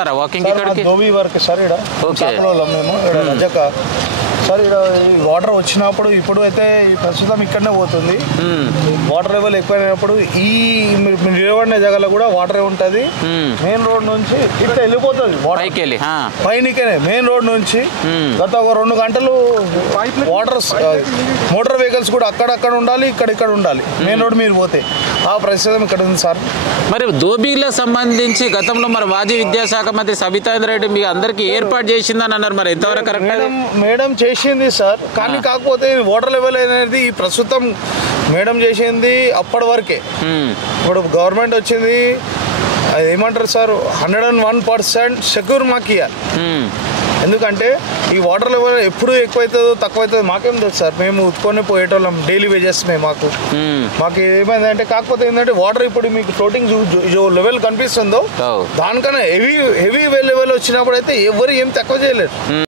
వస్తుంటారా walking ఇక్కడికి? దోబీ వరకు sir ఇక్కడ మేము రజక సార్ ఇక్కడ ఈ వాటర్ వచ్చినప్పుడు ఇప్పుడు అయితే ప్రస్తుతం ఇక్కడనే పోతుంది. వాటర్ లెవెల్ ఎక్కువైనప్పుడు ఈ మీరు నిలబడిన జగలో కూడా వాటర్ ఉంటుంది. మెయిన్ రోడ్ నుంచి ఇట్లా వెళ్ళిపోతుంది పైనకే. మెయిన్ రోడ్ నుంచి గత ఒక 2 గంటలు వాటర్ మోటార్ వెహికల్స్ కూడా అక్కడక్కడ ఉండాలి, ఇక్కడ ఉండాలి. మెయిన్ రోడ్ మీరు పోతే ఆ ప్రస్తుతం ఇక్కడ ఉంది సార్. మరి దోబీలకు సంబంధించి గతంలో మరి మాజీ విద్యాశాఖ మంత్రి సబితా ఇంద్రారెడ్డి మీ అందరికి ఏర్పాటు చేసిందని అన్నారు. మరి ఎంతవరకు కరెక్ట్? మేడం చేసింది సార్, కానీ కాకపోతే వాటర్ లెవెల్ అనేది ప్రస్తుతం మేడం చేసింది అప్పటి వరకే. ఇప్పుడు గవర్నమెంట్ వచ్చింది ఏమంటారు సార్ 101% సెక్యూర్ మాకు ఇవ్వాలి. ఎందుకంటే ఈ వాటర్ లెవెల్ ఎప్పుడు ఎక్కువైతుందో తక్కువైతుందో మాకేం తెలుసు సార్. మేము ఉత్తుకొని పోయేటోళ్ళం డైలీ వేజెస్ మాకు ఏమైందంటే కాకపోతే ఏంటంటే వాటర్ ఇప్పుడు మీకు ఫ్లోటింగ్ లెవెల్ కనిపిస్తుందో దానికన్నా హెవీ లెవెల్ వచ్చినప్పుడు అయితే ఎవరు ఏం తక్కువ చేయలేరు.